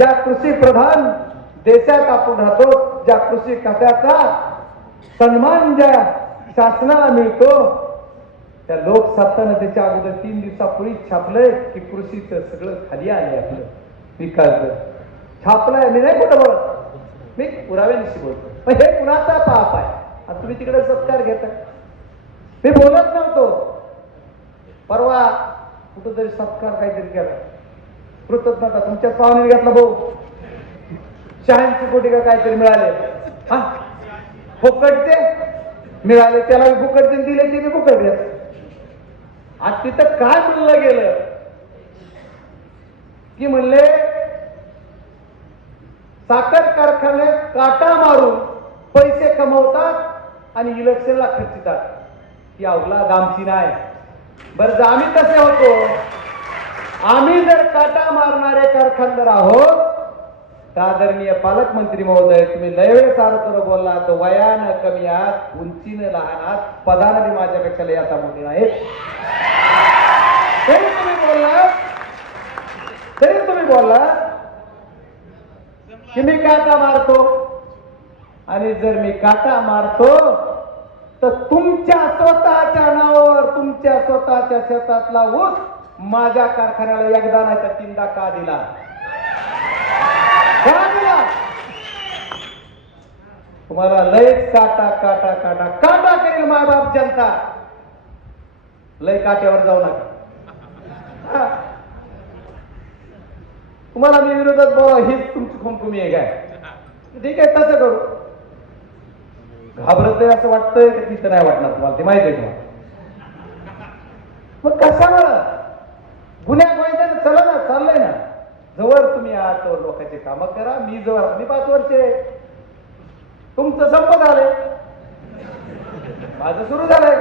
ज्या कृषी प्रधान देशात आपण राहतो ज्या कृषी खात्याचा सन्मान ज्या शासनाला मिळतो त्या लोकसत्तानं त्याच्या अगोदर तीन दिवसापूर्वी छापलंय की कृषीचं सगळं खाली आले आपलं विकास छापलंय. मी नाही कुठं बोलत. मी पुराव्यानिशी बोलतो. पण हे कुणाचा पाप आहे? आणि तुम्ही तिकडे सत्कार घेता. मी बोलत नव्हतो. परवा कुठंतरी सत्कार काहीतरी केला. कृतज्ञता तुमच्या पाहुणे घेतला भाऊ. शहाऐंशी कोटी का काहीतरी मिळाले? हा? फुकटचे? मिळाले त्याला फुकटचे दिले ते मी फुकट घेत आज तिथं काय म्हणलं गेलं? की म्हणले साखर कारखान्यात काटा मारून पैसे कमवतात आणि इलेक्शनला खर्चितात. ही अवलाद आमची नाही. बरं आम्ही तसे होतो. आम्ही जर काटा मारणारे कारखानदार आहोत तर आदरणीय पालकमंत्री महोदय तुम्ही लय वेळ सारखं बोलला तर वयानं कमी आहात उंचीनं लहान आहात पदानं बी माझ्यापेक्षा लय आता मोठी आहेत तरी तुम्ही बोलला तरी तुम्ही बोलला की मी काटा मारतो. आणि जर मी काटा मारतो तर तुमच्या स्वतःच्या नावावर तुमच्या स्वतःच्या शेतातला ऊस माझ्या कारखान्याला एकदा नाही तर तीनदा का दिला? का दिला? तुम्हाला लय काटा काटा काटा काटा करेल मायबाप जनता. लय काट्यावर जाऊ नका. तुम्हाला मी विरोधात बोला हीच तुमची खुमखुमी आहे काय? ठीक आहे तसं करू. घाबरत असं वाटतंय की तिथं नाही वाटणार तुम्हाला ते माहिती आहे तुम्हाला. मग कशामुळं? गुन्ह्या गोविंदानं चला ना चाललंय ना. जवळ तुम्ही आहात तोवर लोकांचे कामं करा. मी जवळ मी पाच वर्षे तुमचं संपत आलंय. माझं सुरू झालंय.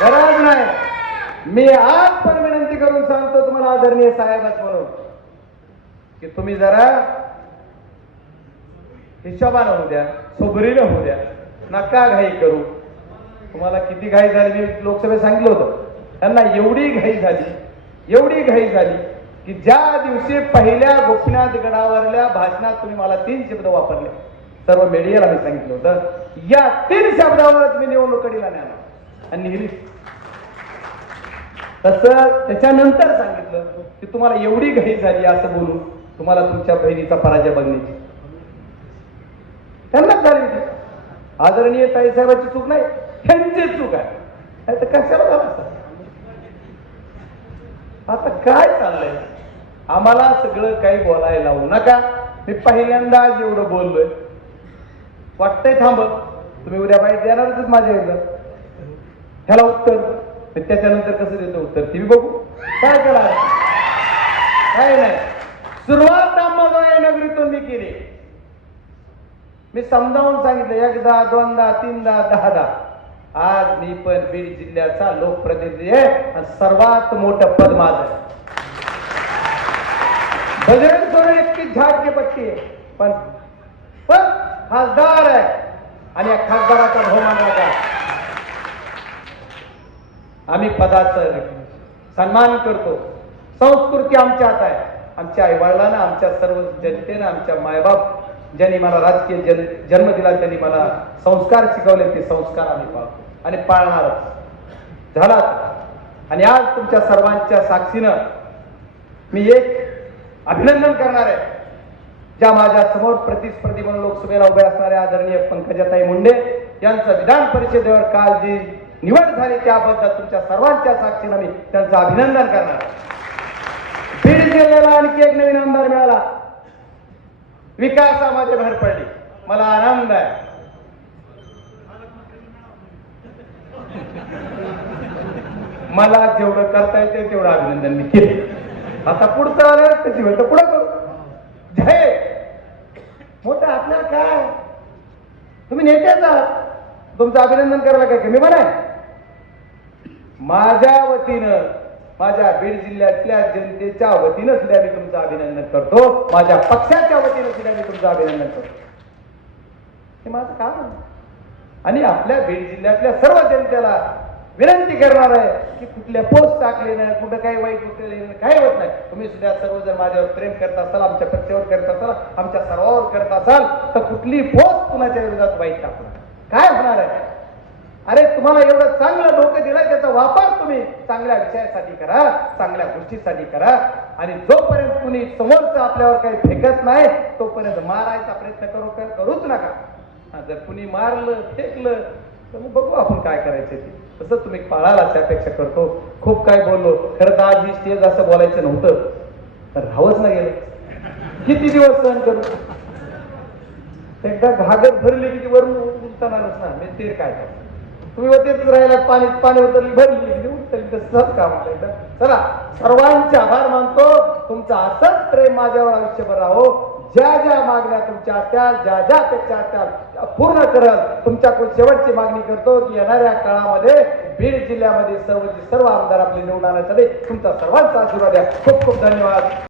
गरज नाही. मी आज पण विनंती करून सांगतो तुम्हाला आदरणीय साहेबच म्हणून की तुम्ही जरा हिशोबानं होऊ द्या सोबरीनं होऊ द्या. नका घाई करू. तुम्हाला किती घाई झाली? मी लोकसभेत सांगितलं होतं. त्यांना एवढी घाई झाली एवढी घाई झाली की ज्या दिवशी पहिल्या गोपनाथ गडावरल्या भाषणात तुम्ही मला तीन शब्द वापरले. सर्व मीडियाला मी सांगितलं होतं या तीन शब्दावरच मी निवडणुकडीला न्याला आणि लिहिली. तसं त्याच्यानंतर सांगितलं की तुम्हाला एवढी घाई झाली असं बोलून तुम्हाला तुमच्या बहिणीचा पराजय बघण्याची. त्यांनाच झाली आदरणीय ताईसाहेबांची चूक नाही. त्यांची चूक आहे. तर कशाला झालं आता काय चाललंय? आम्हाला सगळं काही बोलायला लावू नका. मी पहिल्यांदा एवढं बोललोय. वाटतंय थांब. तुम्ही उद्या बाईट देणारच माझ्या एकदा ह्याला उत्तर. त्याच्यानंतर कसं देतो उत्तर? ती बघू. काय करा काय नाही. सुरुवात अंबाजोगाई नगरीतून मी केली. मी समजावून सांगितलं. एकदा दोनदा तीनदा दहादा. आज मी पण बीड जिल्ह्याचा लोकप्रतिनिधी आहे आणि सर्वात मोठं पद माझं आहे. बजरंग सोडून इतकी झाडके पट्टी आहे पण पण खासदार आहे आणि या खासदाराचा बहुमान राजा आम्ही पदाचं सन्मान करतो. संस्कृती आमच्या हात आहे. आमच्या आई वडिलांना आमच्या सर्व जनतेनं आमच्या मायबाप ज्यांनी मला राजकीय जन जन्म दिला त्यांनी मला संस्कार शिकवले ते संस्कार आम्ही पाळतो आणि पाळणारच. झाला आणि आज तुमच्या सर्वांच्या साक्षीनं मी एक अभिनंदन करणार आहे. ज्या माझ्यासमोर प्रतिस्पर्धी म्हणून लोकसभेला उभे असणाऱ्या आदरणीय पंकजाताई मुंडे यांचं विधान परिषदेवर काल जी निवड झाली त्याबद्दल तुमच्या सर्वांच्या साक्षीनं मी त्यांचं अभिनंदन करणार बीड जिल्ह्याला आणखी एक नवीन आमदार मिळाला. विकासामध्ये भर पडली. मला आनंद आहे. मला जेवढं करता येते तेवढं अभिनंदन मी केले. आता पुढचं आलं त्याची वेळ तर पुढं करू. जय मोठं आपल्याला काय? तुम्ही नेत्याच आहात. तुमचं अभिनंदन करायला काय कमी? म्हणा माझ्या वतीनं माझ्या बीड जिल्ह्यातल्या जनतेच्या वतीनं सुद्धा मी तुमचं अभिनंदन करतो. माझ्या पक्षाच्या वतीनं सुद्धा मी तुमचं अभिनंदन करतो. हे माझं काम आणि आपल्या बीड जिल्ह्यातल्या सर्व जनतेला विनंती करणार आहे की कुठल्या पोस्ट टाकले नाही कुठं काही वाईट कुठले नाही काही होत नाही. तुम्ही सुद्धा सर्वजण माझ्यावर प्रेम करत असाल आमच्या पक्षावर करत असाल आमच्या सर्वावर करत असाल तर कुठली पोस्ट कुणाच्या विरोधात वाईट टाकणार काय होणार आहे? अरे तुम्हाला एवढं चांगलं डोकं दिलं त्याचा वापर तुम्ही चांगल्या विषयासाठी करा चांगल्या गोष्टीसाठी करा. आणि जोपर्यंत कुणी समोरचं आपल्यावर काही फेकत नाही तोपर्यंत मारायचा प्रयत्न करू करूच नका. हा, जर कुणी मारलं फेकलं तर मग बघू आपण काय करायचं ते. तसं तुम्ही पाळाला अशी अपेक्षा करतो. खूप काय बोललो. खरं तर आज ही स्टेज असं बोलायचं नव्हतं. तर राहूच नाही गेलं. किती दिवस सहन करू? एकदा घागर भरली की ती वरून उचलणारच ना. मी ते काय करतो? तुम्ही तेच राहिला पाणी पाणी उतरली भरली की उतरली सहज काम आहे चला सर्वांचे आभार मानतो. तुमचं असंच प्रेम माझ्यावर आयुष्यभर राहो. ज्या ज्या मागण्या तुमच्या असतात ज्या ज्या अपेक्षा असतात पूर्ण करत तुमच्याकडून शेवटची मागणी करतो की येणाऱ्या काळामध्ये बीड जिल्ह्यामध्ये सर्व सर्व आमदार आपले निवडून आणण्यासाठी तुमचा सर्वांचा आशीर्वाद द्या. खूप खूप धन्यवाद.